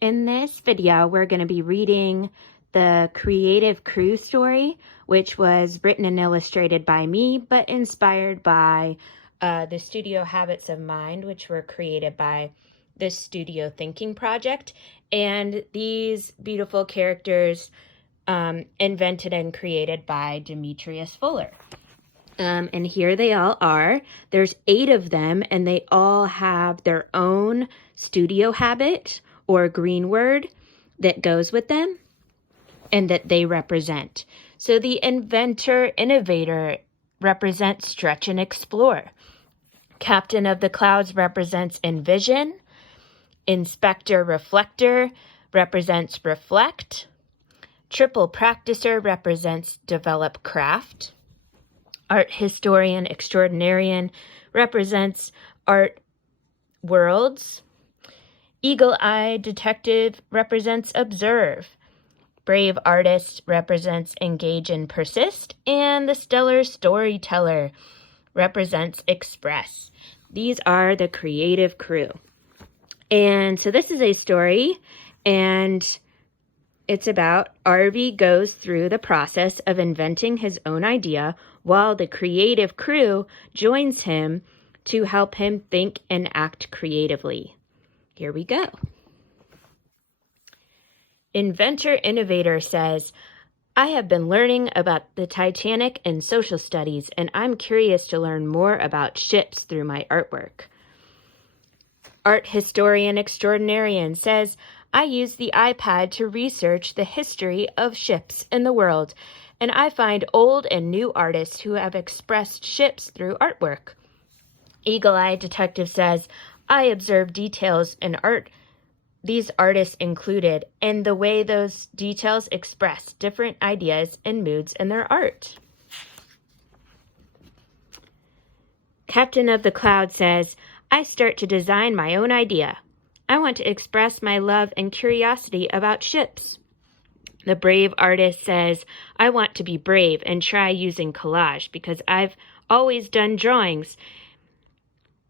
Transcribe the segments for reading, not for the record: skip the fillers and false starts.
In this video, we're going to be reading the Creative Crew story, which was written and illustrated by me, but inspired by the Studio Habits of Mind, which were created by the Studio Thinking Project. And these beautiful characters invented and created by Demetrius Fuller. And here they all are. There's 8 of them, and they all have their own studio habit or green word that goes with them and that they represent. So the innovator represents stretch and explore. Captain of the clouds represents envision. Inspector reflector represents reflect. Triple practicer represents develop craft. Art historian extraordinarian represents art worlds. Eagle-eye detective represents observe. Brave artist represents engage and persist. And the stellar storyteller represents express. These are the creative crew. And so this is a story, and it's about Arvy goes through the process of inventing his own idea while the creative crew joins him to help him think and act creatively. Here we go. Inventor-innovator says, I have been learning about the Titanic and social studies, and I'm curious to learn more about ships through my artwork. Art historian extraordinarian says, I use the iPad to research the history of ships in the world, and I find old and new artists who have expressed ships through artwork. Eagle-eye detective says, I observe details in art these artists included and the way those details express different ideas and moods in their art. Captain of the Cloud says, I start to design my own idea. I want to express my love and curiosity about ships. The brave artist says, I want to be brave and try using collage because I've always done drawings.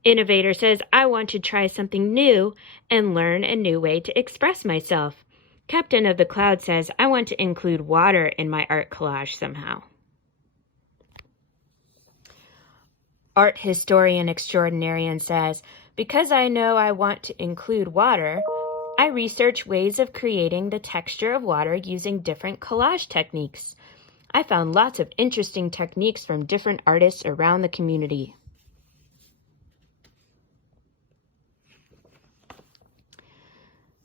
Innovator says, I want to try something new and learn a new way to express myself. Captain of the Cloud says, I want to include water in my art collage somehow. Art historian extraordinarian says, because I know I want to include water, I research ways of creating the texture of water using different collage techniques. I found lots of interesting techniques from different artists around the community.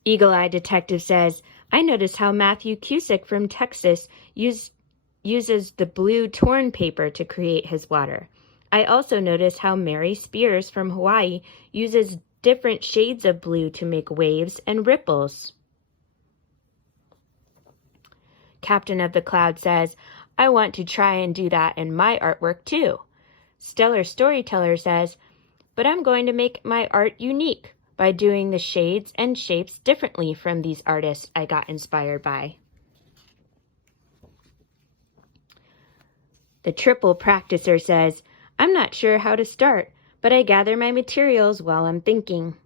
Eagle-eye detective says, I noticed how Matthew Cusick from Texas uses the blue torn paper to create his water. I also noticed how Mary Spears from Hawaii uses different shades of blue to make waves and ripples. Captain of the Cloud says, I want to try and do that in my artwork too. Stellar Storyteller says, but I'm going to make my art unique by doing the shades and shapes differently from these artists I got inspired by. The triple practicer says, I'm not sure how to start, but I gather my materials while I'm thinking.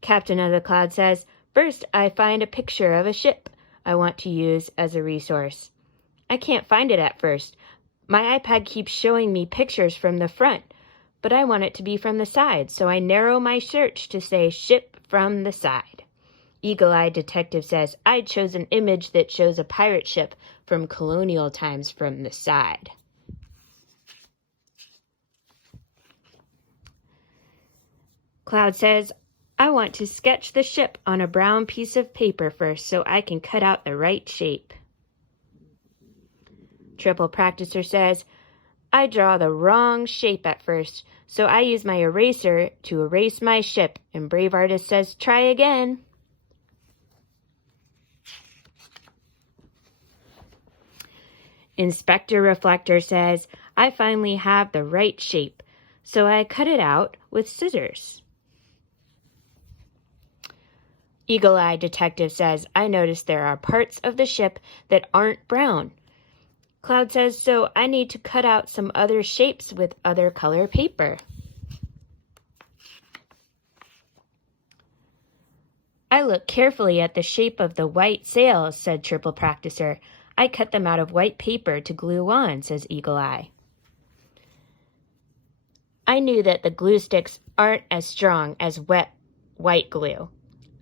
Captain of the Cloud says, first I find a picture of a ship I want to use as a resource. I can't find it at first. My iPad keeps showing me pictures from the front, but I want it to be from the side, so I narrow my search to say ship from the side. Eagle-eye detective says, I chose an image that shows a pirate ship from colonial times from the side. Cloud says, I want to sketch the ship on a brown piece of paper first so I can cut out the right shape. Triple practicer says, I draw the wrong shape at first, so I use my eraser to erase my ship, and brave artist says, try again. Inspector reflector says, I finally have the right shape, so I cut it out with scissors. Eagle-eye detective says, I noticed there are parts of the ship that aren't brown. Cloud says, so I need to cut out some other shapes with other color paper. I looked carefully at the shape of the white sails, said Triple Practicer. I cut them out of white paper to glue on, says Eagle Eye. I knew that the glue sticks aren't as strong as wet white glue.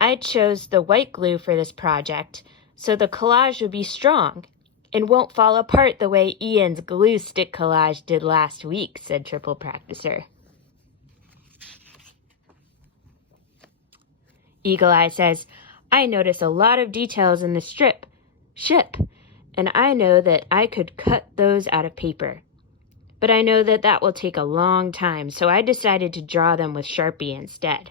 I chose the white glue for this project so the collage would be strong and won't fall apart the way Ian's glue stick collage did last week, said Triple Practicer. Eagle Eye says, I notice a lot of details in the ship, and I know that I could cut those out of paper. But I know that that will take a long time, so I decided to draw them with Sharpie instead.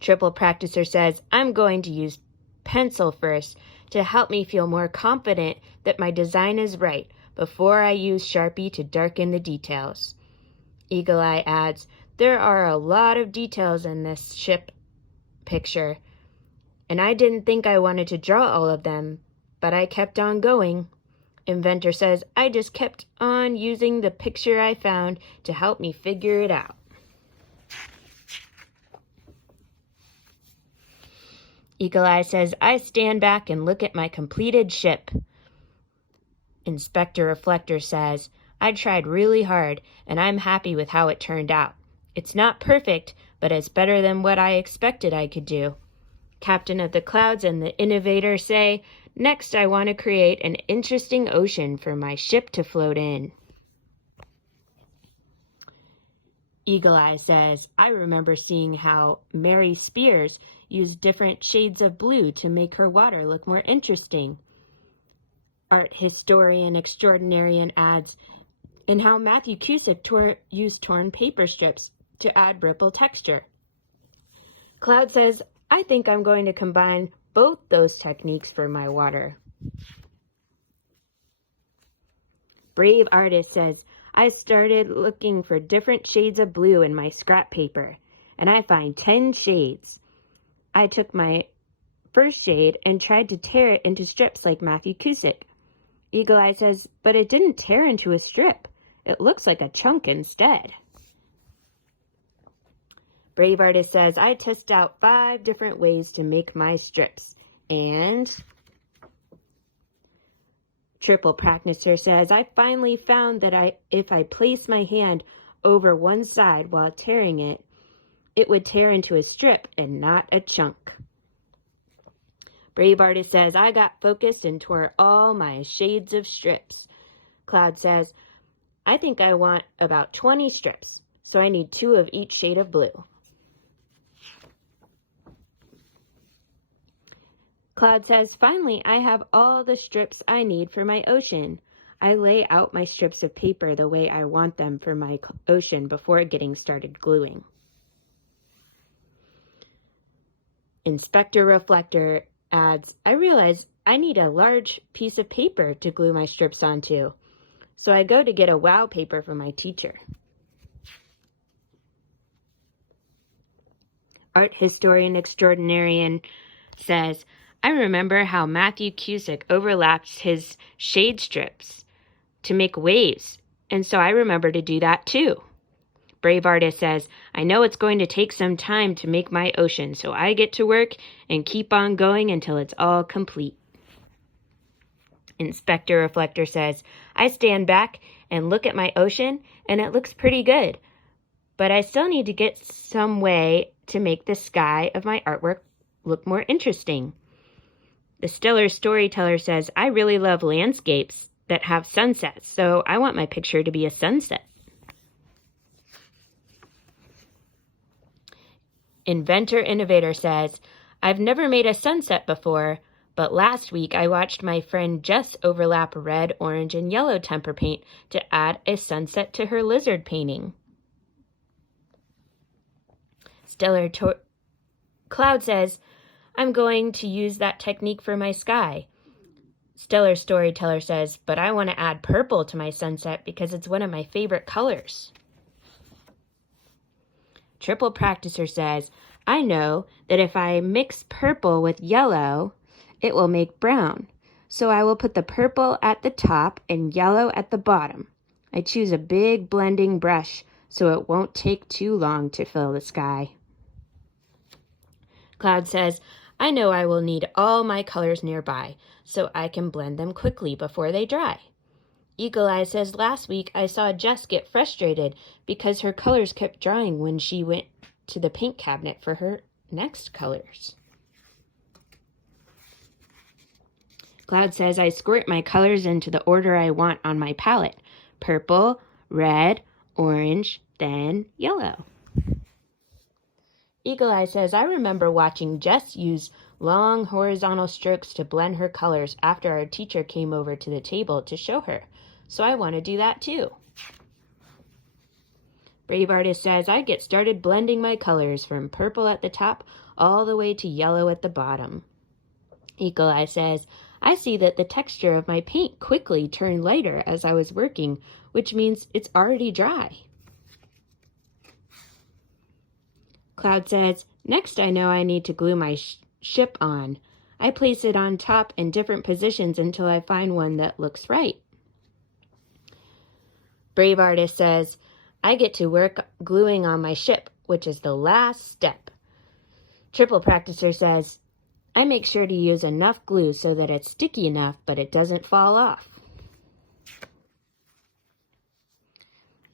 Triple Practicer says, I'm going to use pencil first to help me feel more confident that my design is right before I use Sharpie to darken the details. Eagle Eye adds, there are a lot of details in this ship picture, and I didn't think I wanted to draw all of them, but I kept on going. Inventor says, I just kept on using the picture I found to help me figure it out. Eagle Eye says, I stand back and look at my completed ship. Inspector Reflector says, I tried really hard, and I'm happy with how it turned out. It's not perfect, but it's better than what I expected I could do. Captain of the Clouds and the Innovator say, next I want to create an interesting ocean for my ship to float in. Eagle Eye says, I remember seeing how Mary Spears used different shades of blue to make her water look more interesting. Art historian extraordinarian adds, and how Matthew Cusick used torn paper strips to add ripple texture. Cloud says, I think I'm going to combine both those techniques for my water. Brave Artist says, I started looking for different shades of blue in my scrap paper, and I find 10 shades. I took my first shade and tried to tear it into strips like Matthew Cusick. Eagle Eye says, but it didn't tear into a strip. It looks like a chunk instead. Brave Artist says, I test out 5 different ways to make my strips. And Triple Practicer says, I finally found that if I place my hand over one side while tearing it, it would tear into a strip and not a chunk. Brave Artist says, I got focused and tore all my shades of strips. Cloud says, I think I want about 20 strips, so I need 2 of each shade of blue. Cloud says, finally, I have all the strips I need for my ocean. I lay out my strips of paper the way I want them for my ocean before getting started gluing. Inspector Reflector adds, I realize I need a large piece of paper to glue my strips onto, so I go to get a wow paper from my teacher. Art historian extraordinarian says, I remember how Matthew Cusick overlaps his shade strips to make waves, and so I remember to do that too. Brave Artist says, I know it's going to take some time to make my ocean, so I get to work and keep on going until it's all complete. Inspector Reflector says, I stand back and look at my ocean, and it looks pretty good, but I still need to get some way to make the sky of my artwork look more interesting. The Stellar Storyteller says, I really love landscapes that have sunsets, so I want my picture to be a sunset. Inventor Innovator says, I've never made a sunset before, but last week I watched my friend Jess overlap red, orange, and yellow tempera paint to add a sunset to her lizard painting. Cloud says, I'm going to use that technique for my sky. Stellar Storyteller says, but I want to add purple to my sunset because it's one of my favorite colors. Triple Practicer says, I know that if I mix purple with yellow, it will make brown. So I will put the purple at the top and yellow at the bottom. I choose a big blending brush so it won't take too long to fill the sky. Cloud says, I know I will need all my colors nearby, so I can blend them quickly before they dry. Eagle Eye says, last week I saw Jess get frustrated because her colors kept drying when she went to the paint cabinet for her next colors. Cloud says, I squirt my colors into the order I want on my palette. Purple, red, orange, then yellow. Eagle Eye says, I remember watching Jess use long horizontal strokes to blend her colors after our teacher came over to the table to show her. So I want to do that too. Brave Artist says, I get started blending my colors from purple at the top all the way to yellow at the bottom. Eagle Eye says, I see that the texture of my paint quickly turned lighter as I was working, which means it's already dry. Cloud says, next I know I need to glue my ship on. I place it on top in different positions until I find one that looks right. Brave Artist says, I get to work gluing on my ship, which is the last step. Triple Practicer says, I make sure to use enough glue so that it's sticky enough, but it doesn't fall off.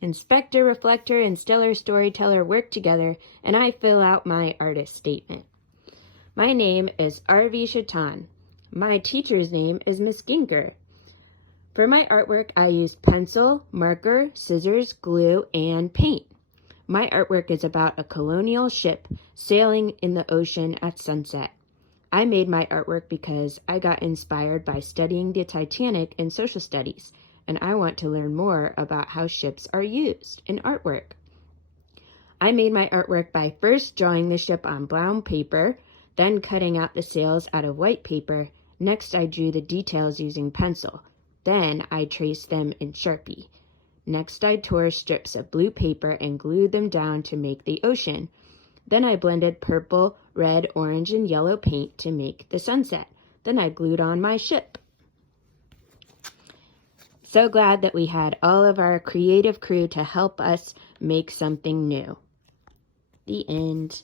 Inspector, Reflector, and Stellar Storyteller work together, and I fill out my artist statement. My name is R.V. Shaitan. My teacher's name is Miss Ginker. For my artwork, I used pencil, marker, scissors, glue, and paint. My artwork is about a colonial ship sailing in the ocean at sunset. I made my artwork because I got inspired by studying the Titanic in social studies, and I want to learn more about how ships are used in artwork. I made my artwork by first drawing the ship on brown paper, then cutting out the sails out of white paper. Next, I drew the details using pencil. Then I traced them in Sharpie. Next, I tore strips of blue paper and glued them down to make the ocean. Then I blended purple, red, orange, and yellow paint to make the sunset. Then I glued on my ship. So glad that we had all of our creative crew to help us make something new. The end.